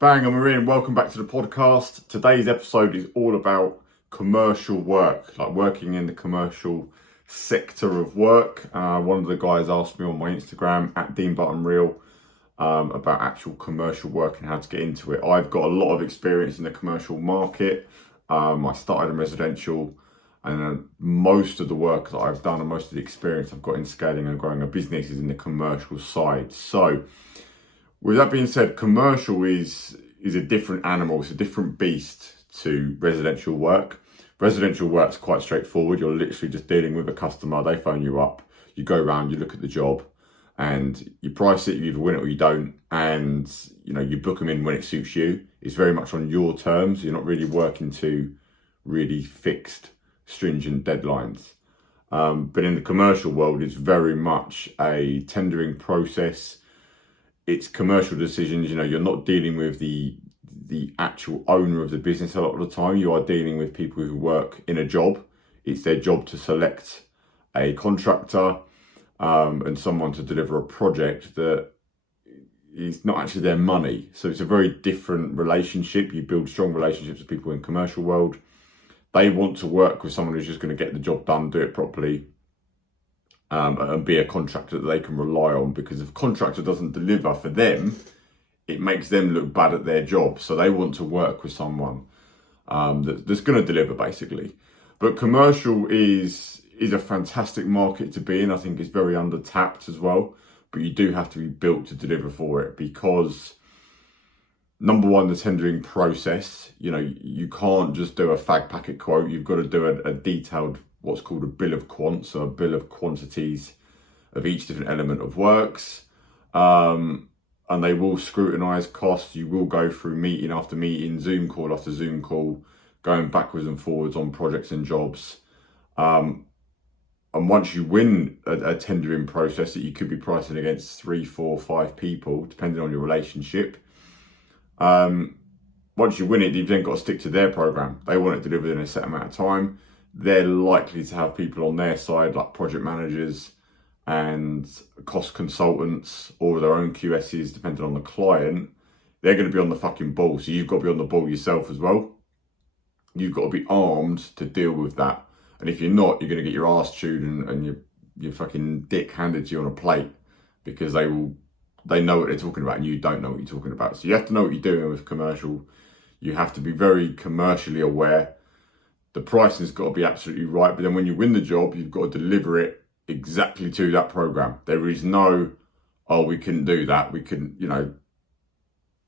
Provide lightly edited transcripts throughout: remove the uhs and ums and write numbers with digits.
Bang, I'm Marine. Welcome back to the podcast. Today's episode is all about commercial work, like working in the commercial sector of work. One of the guys asked me on my Instagram at Dean Barton about actual commercial work and how to get into it. I've got a lot of experience in the commercial market. I started in residential, and most of the work that I've done and most of the experience I've got in scaling and growing a business is in the commercial side. So with that being said, commercial is a different animal. It's a different beast to residential work. Residential work's quite straightforward. You're literally just dealing with a customer. They phone you up. You go around, you look at the job, and you price it. You either win it or you don't. And you book them in when it suits you. It's very much on your terms. You're not really working to really fixed, stringent deadlines. But in the commercial world, it's very much a tendering process. It's commercial decisions. You're not dealing with the actual owner of the business a lot of the time. You are dealing with people who work in a job. It's their job to select a contractor and someone to deliver a project that is not actually their money. So it's a very different relationship. You build strong relationships with people in commercial world. They want to work with someone who's just going to get the job done, do it properly, and be a contractor that they can rely on, because if a contractor doesn't deliver for them, it makes them look bad at their job. So they want to work with someone that's going to deliver, basically. But commercial is a fantastic market to be in. I think it's very under-tapped as well, but you do have to be built to deliver for it, because number one, the tendering process, you can't just do a fag packet quote. You've got to do a detailed, what's called a bill of quants, so a bill of quantities of each different element of works. And they will scrutinise costs. You will go through meeting after meeting, Zoom call after Zoom call, going backwards and forwards on projects and jobs. And once you win a tendering process that you could be pricing against 3, 4, 5 people, depending on your relationship, once you win it, you've then got to stick to their program. They want it delivered in a set amount of time. They're likely to have people on their side, like project managers and cost consultants, or their own QSs, depending on the client. They're going to be on the fucking ball. So you've got to be on the ball yourself as well. You've got to be armed to deal with that. And if you're not, you're going to get your ass chewed and your fucking dick handed to you on a plate, because they know what they're talking about and you don't know what you're talking about. So you have to know what you're doing with commercial. You have to be very commercially aware. The pricing's got to be absolutely right. But then when you win the job, you've got to deliver it exactly to that program. There is no, we couldn't do that. We couldn't,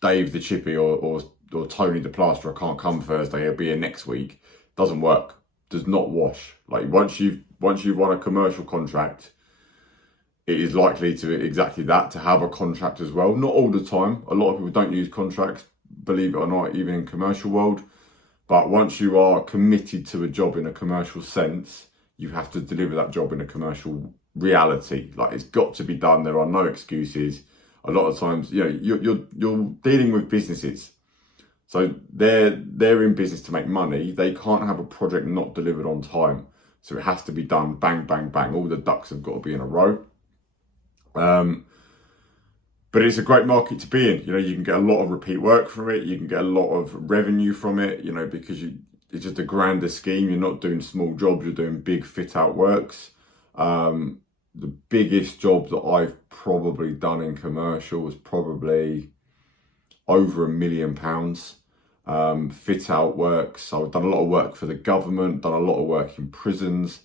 Dave the chippy or Tony the plasterer can't come Thursday. He'll be here next week. Doesn't work. Does not wash. Like once you've won a commercial contract, it is likely to exactly that, to have a contract as well. Not all the time. A lot of people don't use contracts, believe it or not, even in commercial world. But once you are committed to a job in a commercial sense, you have to deliver that job in a commercial reality. Like, it's got to be done. There are no excuses. A lot of times, you're dealing with businesses. So they're in business to make money. They can't have a project not delivered on time. So it has to be done bang, bang, bang. All the ducks have got to be in a row. But it's a great market to be in. You can get a lot of repeat work from it. You can get a lot of revenue from it, because it's just a grander scheme. You're not doing small jobs. You're doing big fit out works. The biggest job that I've probably done in commercial was probably over £1 million. Fit out works. So I've done a lot of work for the government, done a lot of work in prisons,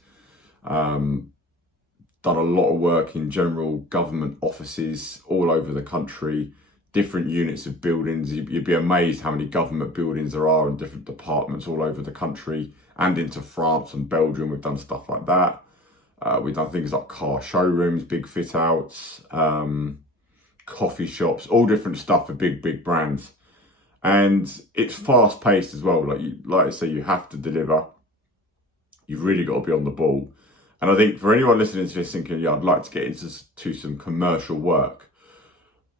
done a lot of work in general government offices all over the country, different units of buildings. You'd be amazed how many government buildings there are in different departments all over the country, and into France and Belgium. We've done stuff like that. We've done things like car showrooms, big fit outs, coffee shops, all different stuff for big brands. And it's fast paced as well. Like I say, you have to deliver. You've really got to be on the ball. And I think for anyone listening to this thinking, I'd like to get into some commercial work,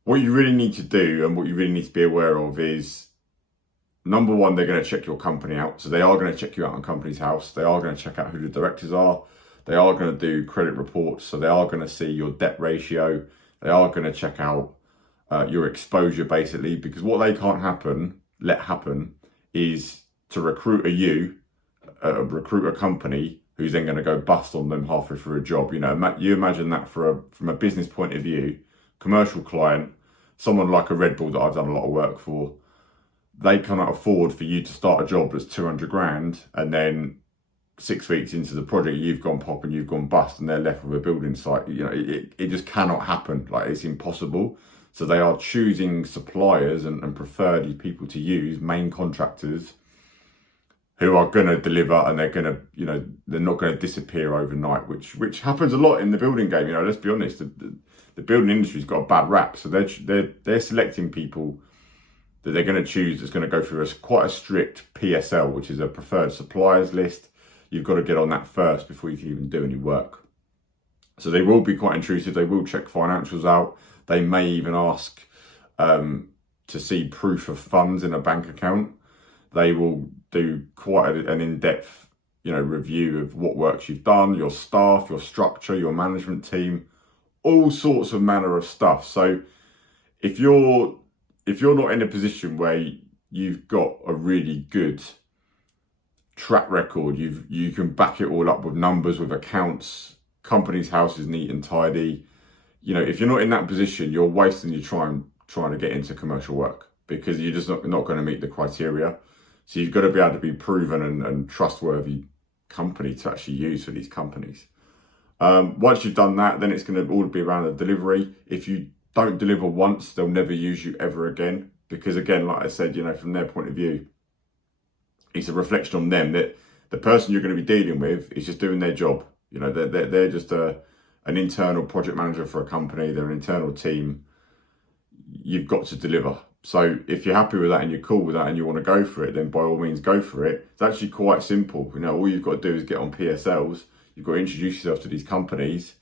what you really need to do and what you really need to be aware of is, number one, they're going to check your company out. So they are going to check you out on Companies House. They are going to check out who the directors are. They are going to do credit reports. So they are going to see your debt ratio. They are going to check out your exposure basically, because what they can't let happen is to recruit a company who's then going to go bust on them halfway through a job. You know, you imagine that from a business point of view, commercial client, someone like a Red Bull that I've done a lot of work for, they cannot afford for you to start a job that's 200 grand and then 6 weeks into the project you've gone pop and you've gone bust and they're left with a building site. You know, it just cannot happen. Like, it's impossible. So they are choosing suppliers and preferred people to use, main contractors, who are going to deliver, and they're going to, you know, they're not going to disappear overnight, which happens a lot in the building game. You know, let's be honest, the building industry's got a bad rap, so they're selecting people that they're going to choose that's going to go through quite a strict PSL, which is a preferred suppliers list. You've got to get on that first before you can even do any work. So they will be quite intrusive. They will check financials out. They may even ask to see proof of funds in a bank account. They will do quite an in-depth, you know, review of what works you've done, your staff, your structure, your management team, all sorts of manner of stuff. So if you're not in a position where you've got a really good track record, you can back it all up with numbers, with accounts, company's house is neat and tidy. You know, if you're not in that position, you're wasting your time trying to get into commercial work, because you're just not going to meet the criteria. So you've got to be able to be proven and trustworthy company to actually use for these companies. Once you've done that, then it's going to all be around the delivery. If you don't deliver once, they'll never use you ever again. Because again, like I said, you know, from their point of view, it's a reflection on them that the person you're going to be dealing with is just doing their job. You know, they're just an internal project manager for a company. They're an internal team. You've got to deliver. So if you're happy with that and you're cool with that and you want to go for it, then by all means go for it. It's actually quite simple. You know, all you've got to do is get on PSLs. You've got to introduce yourself to these companies,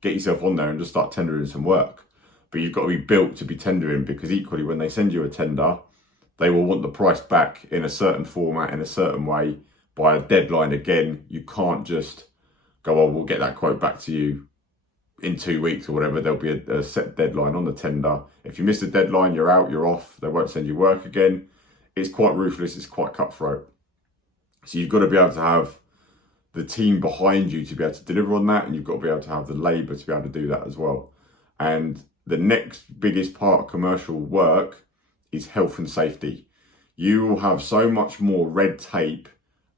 get yourself on there and just start tendering some work. But you've got to be built to be tendering, because equally when they send you a tender, they will want the price back in a certain format, in a certain way, by a deadline. Again, you can't just go, oh, we'll get that quote back to you in 2 weeks or whatever. There'll be a set deadline on the tender. If you miss the deadline, you're out, you're off. They won't send you work again. It's quite ruthless. It's quite cutthroat. So you've got to be able to have the team behind you to be able to deliver on that. And you've got to be able to have the labour to be able to do that as well. And the next biggest part of commercial work is health and safety. You will have so much more red tape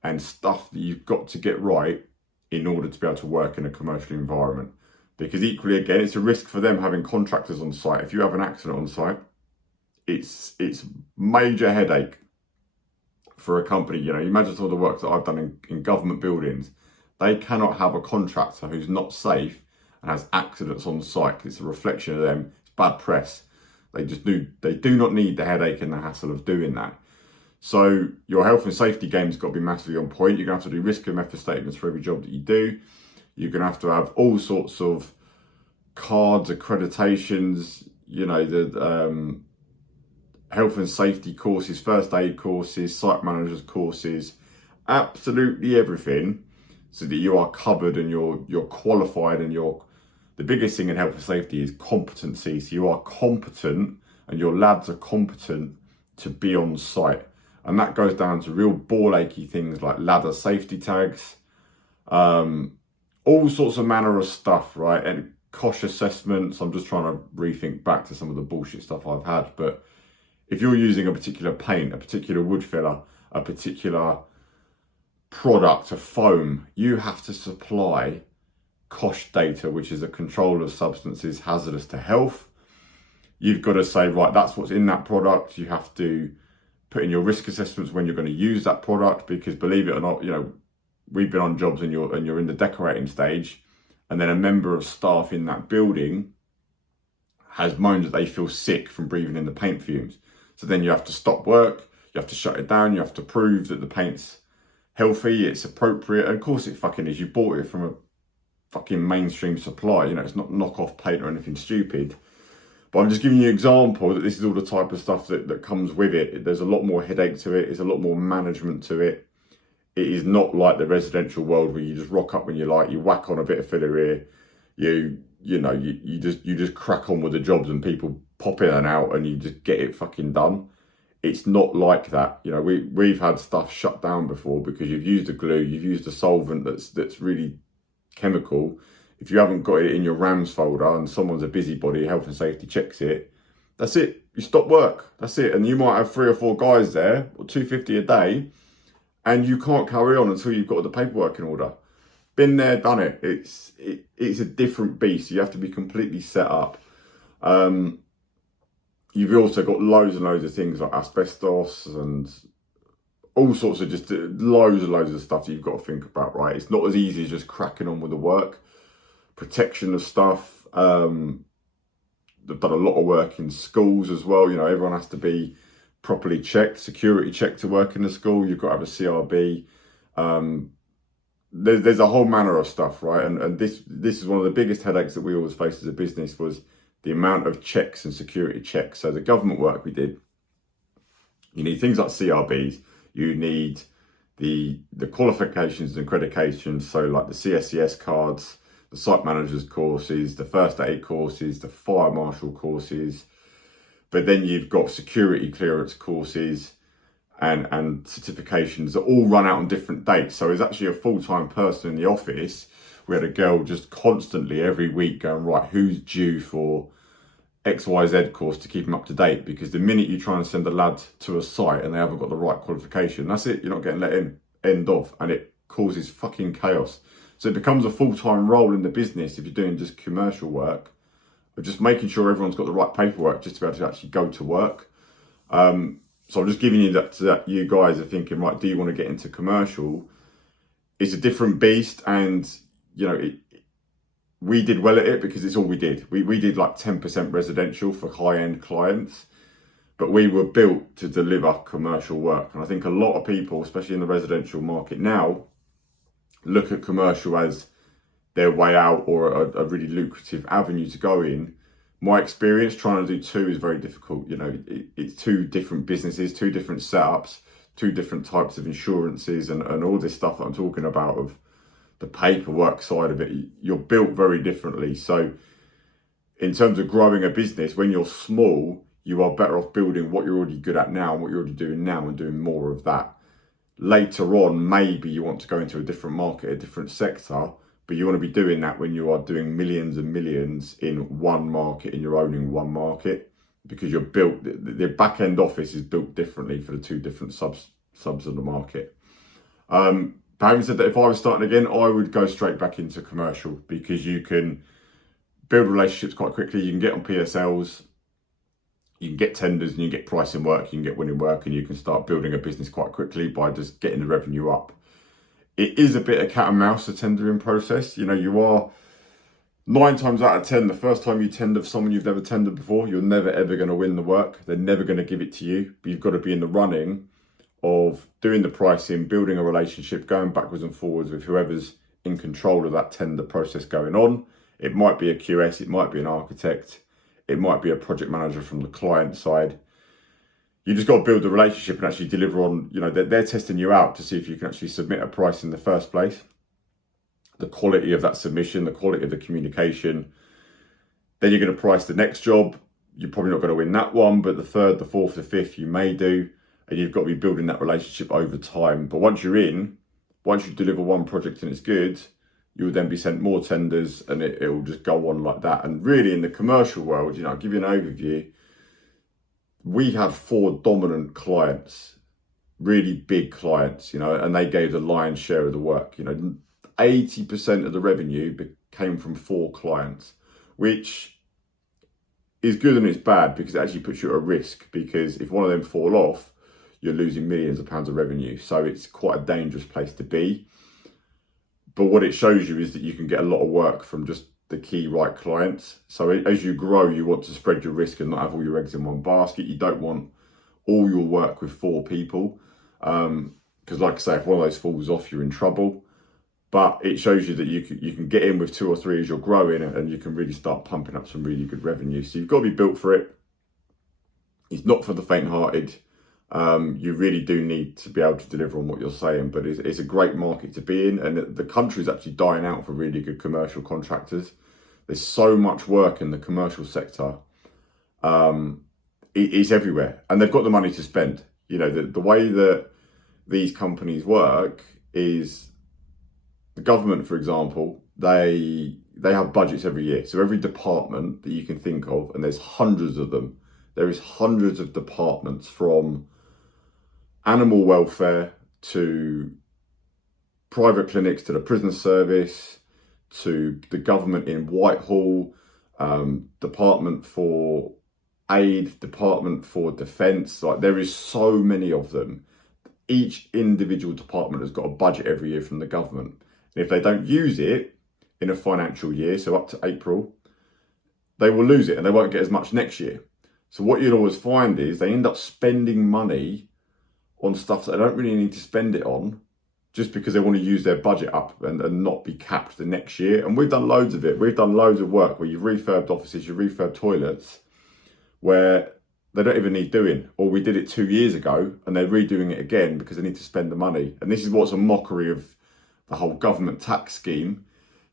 and stuff that you've got to get right in order to be able to work in a commercial environment. Because equally, again, it's a risk for them having contractors on site. If you have an accident on site, it's major headache for a company. You know, imagine some of the work that I've done in government buildings. They cannot have a contractor who's not safe and has accidents on site. It's a reflection of them. It's bad press. They do not need the headache and the hassle of doing that. So your health and safety game's got to be massively on point. You're going to have to do risk and method statements for every job that you do. You're going to have all sorts of cards, accreditations, you know, the health and safety courses, first aid courses, site managers courses, absolutely everything, so that you are covered and you're qualified, and the biggest thing in health and safety is competency. So you are competent and your lads are competent to be on site. And that goes down to real ball achy things like ladder safety tags, all sorts of manner of stuff, right? And cost assessments. I'm just trying to rethink back to some of the bullshit stuff I've had. But if you're using a particular paint, a particular wood filler, a particular product, a foam, you have to supply COSH data, which is a control of substances hazardous to health. You've got to say, right, that's what's in that product. You have to put in your risk assessments when you're going to use that product, because believe it or not, you know, we've been on jobs and you're in the decorating stage, and then a member of staff in that building has moaned that they feel sick from breathing in the paint fumes. So then you have to stop work, you have to shut it down, you have to prove that the paint's healthy, it's appropriate. And of course it fucking is. You bought it from a fucking mainstream supplier, you know, it's not knockoff paint or anything stupid. But I'm just giving you an example that this is all the type of stuff that comes with it. There's a lot more headache to it, there's a lot more management to it. It is not like the residential world where you just rock up when you like, you whack on a bit of filler here, you just crack on with the jobs and people pop in and out and you just get it fucking done. It's not like that. You know, we've had stuff shut down before because you've used a glue, you've used a solvent that's really chemical. If you haven't got it in your RAMs folder and someone's a busybody, health and safety checks it, that's it. You stop work. That's it. And you might have 3 or 4 guys there, or 250 a day, and you can't carry on until you've got the paperwork in order. Been there, done it. It's a different beast. You have to be completely set up. You've also got loads and loads of things like asbestos and all sorts of just loads and loads of stuff that you've got to think about, right? It's not as easy as just cracking on with the work. Protection of stuff. They've done a lot of work in schools as well. You know, everyone has to be properly checked, security checked to work in the school. You've got to have a CRB. There's a whole manner of stuff, right? And this is one of the biggest headaches that we always faced as a business, was the amount of checks and security checks. So the government work we did, you need things like CRBs. You need the qualifications and accreditations. So like the CSCS cards, the site managers courses, the first aid courses, the fire marshal courses. But then you've got security clearance courses and certifications that all run out on different dates. So as actually a full-time person in the office, we had a girl just constantly every week going, right, who's due for XYZ course to keep them up to date? Because the minute you try and send a lad to a site and they haven't got the right qualification, that's it, you're not getting let in, end of, and it causes fucking chaos. So it becomes a full-time role in the business if you're doing just commercial work, of just making sure everyone's got the right paperwork just to be able to actually go to work. So I'm just giving you that you guys are thinking, right, do you want to get into commercial? It's a different beast, and you know, we did well at it because it's all we did. We did like 10% residential for high-end clients, but we were built to deliver commercial work. And I think a lot of people, especially in the residential market now, look at commercial as their way out or a really lucrative avenue to go in. My experience trying to do two is very difficult. You know, it's 2 different businesses, 2 different setups, 2 different types of insurances and all this stuff that I'm talking about, of the paperwork side of it. You're built very differently. So in terms of growing a business, when you're small, you are better off building what you're already good at now and what you're already doing now and doing more of that. Later on, maybe you want to go into a different market, a different sector, but you want to be doing that when you are doing millions and millions in one market and you're owning one market, because you're built, the back end office is built differently for the 2 different subs of the market. But having said that, if I was starting again, I would go straight back into commercial, because you can build relationships quite quickly. You can get on PSLs, you can get tenders, and you can get pricing work, you can get winning work, and you can start building a business quite quickly by just getting the revenue up. It is a bit of cat and mouse, the tendering process. You know, you are 9 times out of 10, the first time you tender for someone you've never tendered before, you're never ever going to win the work. They're never going to give it to you, but you've got to be in the running of doing the pricing, building a relationship, going backwards and forwards with whoever's in control of that tender process going on. It might be a QS, it might be an architect, it might be a project manager from the client side. You just got to build the relationship and actually deliver on, you know, they're testing you out to see if you can actually submit a price in the first place. The quality of that submission, the quality of the communication. Then you're going to price the next job. You're probably not going to win that one, but the 3rd, the 4th, the 5th, you may do. And you've got to be building that relationship over time. But once you're in, once you deliver one project and it's good, you will then be sent more tenders, and it will just go on like that. And really in the commercial world, you know, I'll give you an overview. We had 4 dominant clients, really big clients, you know, and they gave the lion's share of the work. You know, 80% of the revenue came from 4 clients, which is good and it's bad, because it actually puts you at a risk, because if one of them fall off, you're losing millions of pounds of revenue. So it's quite a dangerous place to be. But what it shows you is that you can get a lot of work from just the key right clients. So as you grow, you want to spread your risk and not have all your eggs in one basket. You don't want all your work with 4 people, because like I say, if one of those falls off, you're in trouble. But it shows you that you can get in with 2 or 3 as you're growing, and you can really start pumping up some really good revenue. So you've got to be built for it. It's not for the faint-hearted. You really do need to be able to deliver on what you're saying, but it's a great market to be in, and the country's actually dying out for really good commercial contractors. There's so much work in the commercial sector, It's everywhere, and they've got the money to spend. You know, the way that these companies work is the government, for example, they have budgets every year. So every department that you can think of, and there's hundreds of them, there is hundreds of departments, from animal welfare to private clinics to the prison service to the government in Whitehall, department for aid, department for defence. Like, there is so many of them. Each individual department has got a budget every year from the government. And if they don't use it in a financial year, so up to April, they will lose it and they won't get as much next year. So what you'll always find is they end up spending money on stuff that they don't really need to spend it on, just because they want to use their budget up and not be capped the next year. And we've done loads of it. We've done loads of work where you've refurbed offices, you've refurbed toilets, where they don't even need doing. Or we did it 2 years ago and they're redoing it again because they need to spend the money. And this is what's a mockery of the whole government tax scheme.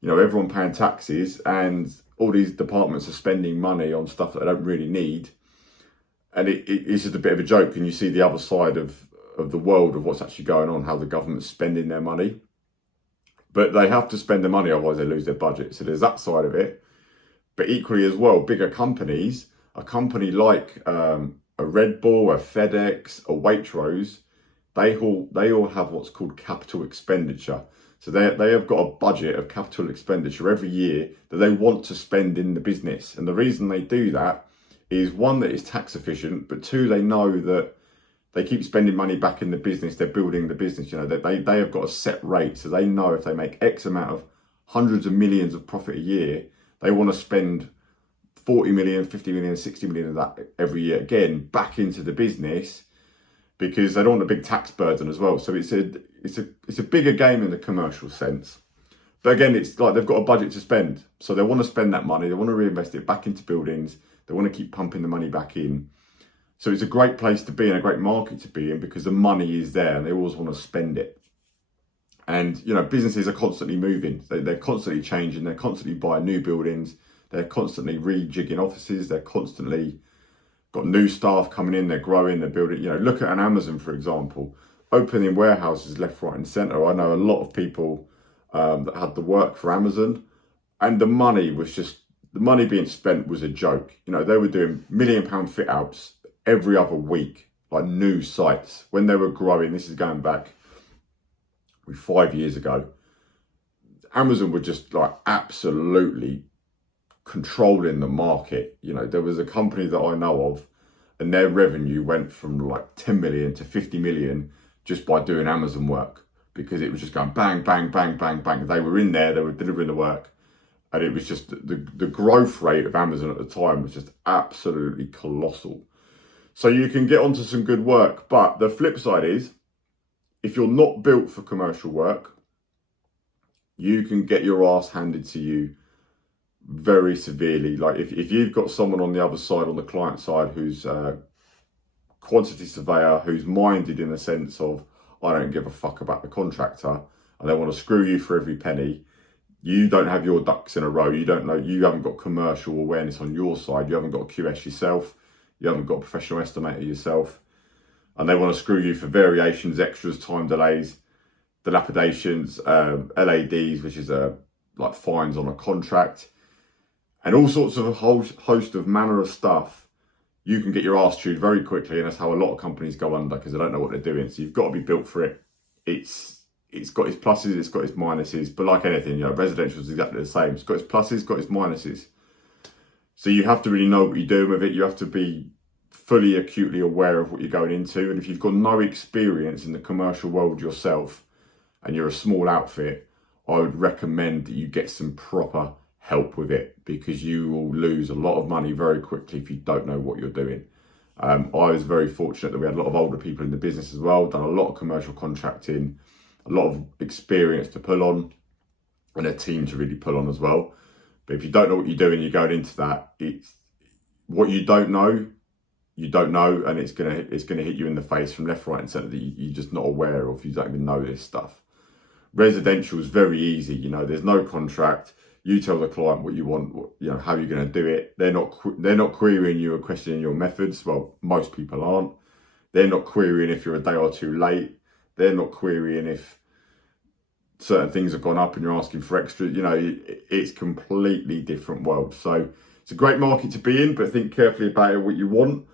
You know, everyone paying taxes and all these departments are spending money on stuff that they don't really need. And it's just a bit of a joke. And you see the other side of the world of what's actually going on, how the government's spending their money. But they have to spend the money, otherwise they lose their budget. So there's that side of it. But equally as well, bigger companies, a company like a Red Bull, a FedEx, a Waitrose, they all have what's called capital expenditure. So they have got a budget of capital expenditure every year that they want to spend in the business. And the reason they do that is, one, that it's tax efficient, but two, they know that they keep spending money back in the business, they're building the business. You know, they have got a set rate. So they know if they make X amount of hundreds of millions of profit a year, they want to spend 40 million, 50 million, 60 million of that every year, again, back into the business, because they don't want a big tax burden as well. So it's a bigger game in the commercial sense. But again, it's like they've got a budget to spend. So they want to spend that money, they want to reinvest it back into buildings, they want to keep pumping the money back in. So it's a great place to be and a great market to be in, because the money is there and they always want to spend it. And, you know, businesses are constantly moving. They're constantly changing. They're constantly buying new buildings. They're constantly rejigging offices. They're constantly got new staff coming in. They're growing. They're building. You know, look at an Amazon, for example, opening warehouses left, right and centre. I know a lot of people that had to work for Amazon, and the money being spent was a joke. You know, they were doing £1 million fit outs every other week, like new sites, when they were growing. This is going back 5 years ago. Amazon were just like absolutely controlling the market. You know, there was a company that I know of, and their revenue went from like 10 million to 50 million just by doing Amazon work, because it was just going bang, bang, bang, bang, bang. They were in there, they were delivering the work. And it was just, the growth rate of Amazon at the time was just absolutely colossal. So you can get onto some good work. But the flip side is, if you're not built for commercial work, you can get your ass handed to you very severely. Like if you've got someone on the other side, on the client side, who's a quantity surveyor, who's minded in the sense of, I don't give a fuck about the contractor, and they want to screw you for every penny. You don't have your ducks in a row. You don't know, you haven't got commercial awareness on your side. You haven't got a QS yourself. You haven't got a professional estimator yourself. And they want to screw you for variations, extras, time delays, dilapidations, LADs, which is like fines on a contract, and all sorts of a whole host of manner of stuff. You can get your ass chewed very quickly, and that's how a lot of companies go under, because they don't know what they're doing. So you've got to be built for it. It's got its pluses, it's got its minuses, but like anything, you know, residential is exactly the same. It's got its pluses, it's got its minuses. So you have to really know what you're doing with it. You have to be fully acutely aware of what you're going into. And if you've got no experience in the commercial world yourself, and you're a small outfit, I would recommend that you get some proper help with it, because you will lose a lot of money very quickly if you don't know what you're doing. I was very fortunate that we had a lot of older people in the business as well, done a lot of commercial contracting, a lot of experience to pull on, and a team to really pull on as well. But if you don't know what you're doing, you're going into that, it's what you don't know, and it's gonna hit you in the face from left, right and centre that you're just not aware of. You don't even know this stuff. Residential is very easy, you know, there's no contract. You tell the client what you want, how you're going to do it. They're not querying you or questioning your methods. Well, most people aren't. They're not querying if you're a day or two late. They're not querying if certain things have gone up and you're asking for extra. It's completely different world. So it's a great market to be in, but think carefully about what you want.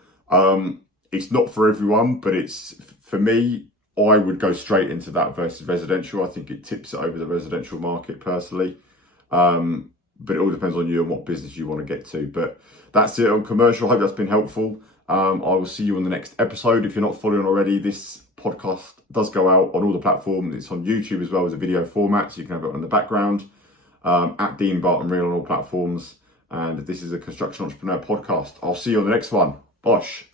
It's not for everyone, but it's for me. I would go straight into that versus residential. I think it tips it over the residential market personally. But it all depends on you and what business you want to get to. But that's it on commercial. I hope that's been helpful. I will see you on the next episode. If you're not following already, this podcast does go out on all the platforms. It's on YouTube as well as a video format, so you can have it on the background. At Dean Barton Real on all platforms. And this is a Construction Entrepreneur podcast. I'll see you on the next one. Bosh.